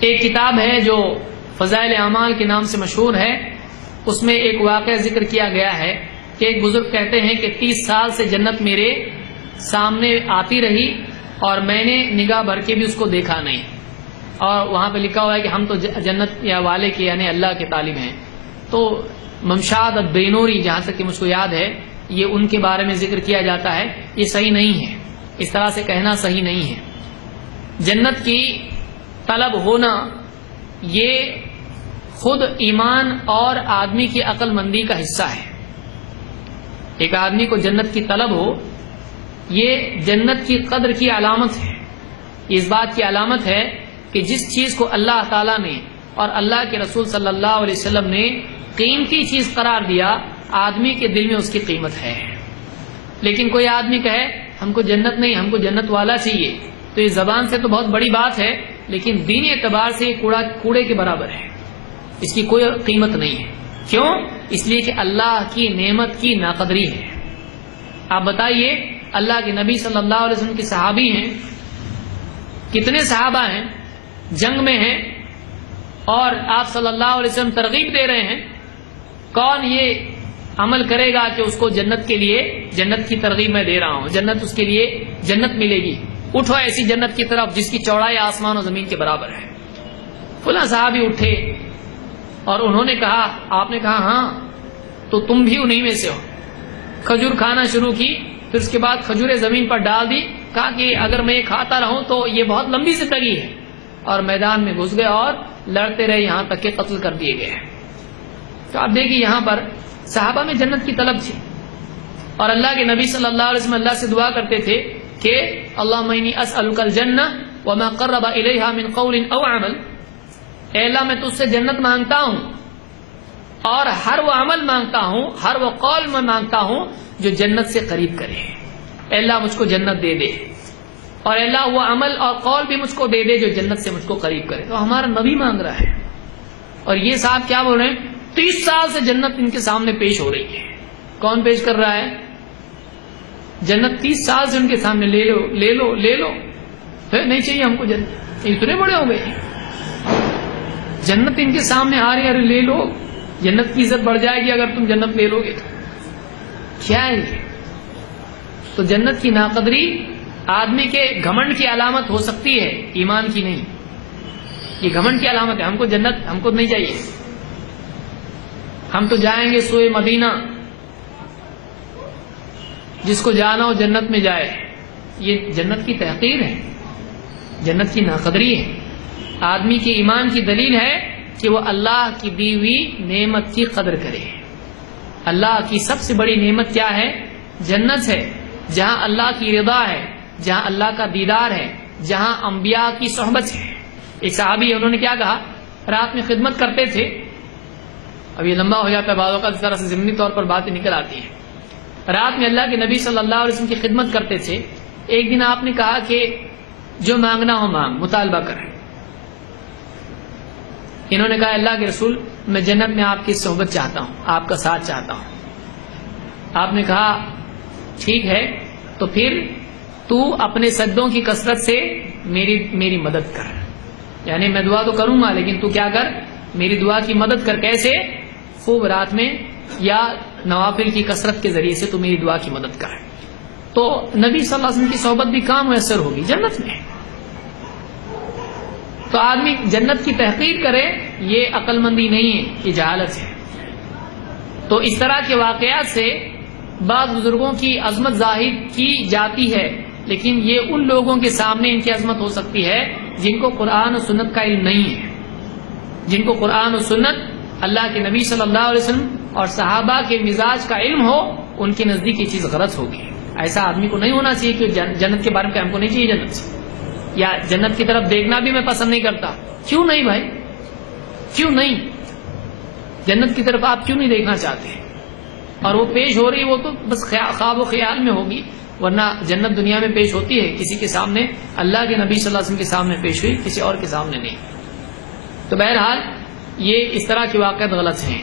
ایک کتاب ہے جو فضائل اعمال کے نام سے مشہور ہے، اس میں ایک واقعہ ذکر کیا گیا ہے کہ ایک بزرگ کہتے ہیں کہ 30 سال سے جنت میرے سامنے آتی رہی اور میں نے نگاہ بھر کے بھی اس کو دیکھا نہیں، اور وہاں پہ لکھا ہوا ہے کہ ہم تو جنت یا والے کے یعنی اللہ کے طالب ہیں۔ تو ممشاد البینوری، جہاں تک کہ مجھ کو یاد ہے، یہ ان کے بارے میں ذکر کیا جاتا ہے، یہ صحیح نہیں ہے، اس طرح سے کہنا صحیح نہیں ہے۔ جنت کی طلب ہونا یہ خود ایمان اور آدمی کی عقل مندی کا حصہ ہے۔ ایک آدمی کو جنت کی طلب ہو، یہ جنت کی قدر کی علامت ہے، یہ اس بات کی علامت ہے کہ جس چیز کو اللہ تعالیٰ نے اور اللہ کے رسول صلی اللہ علیہ وسلم نے قیمتی چیز قرار دیا، آدمی کے دل میں اس کی قیمت ہے۔ لیکن کوئی آدمی کہے ہم کو جنت نہیں، ہم کو جنت والا چاہیے، تو یہ زبان سے تو بہت بڑی بات ہے، لیکن دینی اعتبار سے یہ کوڑے کے برابر ہے، اس کی کوئی قیمت نہیں ہے۔ کیوں؟ اس لیے کہ اللہ کی نعمت کی ناقدری ہے۔ آپ بتائیے، اللہ کے نبی صلی اللہ علیہ وسلم کے صحابی ہیں، کتنے صحابہ ہیں جنگ میں ہیں، اور آپ صلی اللہ علیہ وسلم ترغیب دے رہے ہیں، کون یہ عمل کرے گا کہ اس کو جنت کے لیے، جنت کی ترغیب میں دے رہا ہوں، جنت اس کے لیے جنت ملے گی، اٹھو ایسی جنت کی طرف جس کی چوڑائی آسمان و زمین کے برابر ہے۔ فلاں صحابی اٹھے اور انہوں نے کہا، آپ نے کہا ہاں تو تم بھی انہی میں سے ہو۔ کھجور کھانا شروع کی، پھر اس کے بعد کھجوریں زمین پر ڈال دی، کہا کہ اگر میں یہ کھاتا رہوں تو یہ بہت لمبی زندگی ہے، اور میدان میں گھس گئے اور لڑتے رہے یہاں تک کہ قتل کر دیے گئے۔ تو آپ دیکھیے یہاں پر صحابہ میں جنت کی طلب تھی، اور اللہ کے نبی صلی اللہ علیہ وسلم اللہ سے دعا کرتے تھے کہ اللہم انی اسألک الجنہ وما قرب الیہا من قول او عمل، اے اللہ میں تجھ سے جنت مانگتا ہوں، اور ہر وہ عمل مانگتا ہوں، ہر وہ قول میں مانگتا ہوں جو جنت سے قریب کرے۔ اے اللہ مجھ کو جنت دے دے، اور اے اللہ وہ عمل اور قول بھی مجھ کو دے دے جو جنت سے مجھ کو قریب کرے۔ تو ہمارا نبی مانگ رہا ہے، اور یہ صاحب کیا بول رہے ہیں، 30 سال سے جنت ان کے سامنے پیش ہو رہی ہے۔ کون پیش کر رہا ہے؟ جنت 30 سال سے ان کے سامنے، لے لو لے لو لے لو، نہیں چاہیے ہم کو جنت، اتنے بڑے ہو گئے، جنت ان کے سامنے آ رہی ہے، لے لو، جنت کی عزت بڑھ جائے گی اگر تم جنت لے لو گے۔ کیا ہے یہ؟ تو جنت کی ناقدری آدمی کے گھمنڈ کی علامت ہو سکتی ہے، ایمان کی نہیں۔ یہ گھمنڈ کی علامت ہے، ہم کو جنت ہم کو نہیں چاہیے، ہم تو جائیں گے سوئے مدینہ، جس کو جانا ہو جنت میں جائے۔ یہ جنت کی تحقیر ہے، جنت کی ناقدری ہے۔ آدمی کے ایمان کی دلیل ہے کہ وہ اللہ کی دی ہوئی نعمت کی قدر کرے۔ اللہ کی سب سے بڑی نعمت کیا ہے؟ جنت ہے، جہاں اللہ کی رضا ہے، جہاں اللہ کا دیدار ہے، جہاں انبیاء کی صحبت ہے۔ ایک صحابی انہوں نے کیا کہا، رات میں خدمت کرتے تھے، اب یہ لمبا ہو جاتا ہے بعض اوقات، اس طرح سے ضمنی طور پر باتیں نکل آتی ہیں۔ رات میں اللہ کے نبی صلی اللہ علیہ وسلم کی خدمت کرتے تھے۔ ایک دن آپ نے کہا کہ جو مانگنا ہو مانگ، مطالبہ کریں۔ انہوں نے کہا اللہ کے رسول میں جنت میں آپ کی صحبت چاہتا ہوں، آپ کا ساتھ چاہتا ہوں۔ آپ نے کہا ٹھیک ہے، تو پھر تو اپنے سجدوں کی کثرت سے میری مدد کر، یعنی میں دعا تو کروں گا لیکن تو کیا کر، میری دعا کی مدد کر۔ کیسے؟ خوب رات میں یا نوافل کی کثرت کے ذریعے سے تو میری دعا کی مدد کر۔ تو نبی صلی اللہ علیہ وسلم کی صحبت بھی کام میسر ہوگی جنت میں۔ تو آدمی جنت کی تحقیر کرے، یہ عقل مندی نہیں ہے، یہ جہالت ہے۔ تو اس طرح کے واقعات سے بعض بزرگوں کی عظمت ظاہر کی جاتی ہے، لیکن یہ ان لوگوں کے سامنے ان کی عظمت ہو سکتی ہے جن کو قرآن و سنت کا علم نہیں ہے، جن کو قرآن و سنت، اللہ کے نبی صلی اللہ علیہ وسلم اور صحابہ کے مزاج کا علم ہو، ان کے نزدیک یہ چیز غلط ہوگی۔ ایسا آدمی کو نہیں ہونا چاہیے کہ جنت کے بارے میں ہم کو نہیں چاہیے جنت سے، یا جنت کی طرف دیکھنا بھی میں پسند نہیں کرتا۔ کیوں نہیں بھائی، کیوں نہیں؟ جنت کی طرف آپ کیوں نہیں دیکھنا چاہتے؟ اور وہ پیش ہو رہی، وہ تو بس خواب و خیال میں ہوگی، ورنہ جنت دنیا میں پیش ہوتی ہے، کسی کے سامنے، اللہ کے نبی صلی اللہ علیہ وسلم کے سامنے پیش ہوئی، کسی اور کے سامنے نہیں۔ تو بہرحال یہ اس طرح کے واقعات غلط ہیں۔